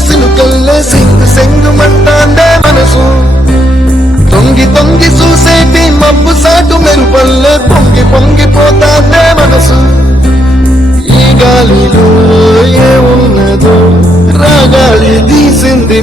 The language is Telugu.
సిలుకల్లే సింగు సెంగుమంటాందే మనసు తొంగి తొంగి చూసేటి మబ్బు సాటు మెరుపల్లే పొంగి పొంగిపోతాందే మనసు ఈ గాలిలో ఏమున్నదో రాగాలి తీసింది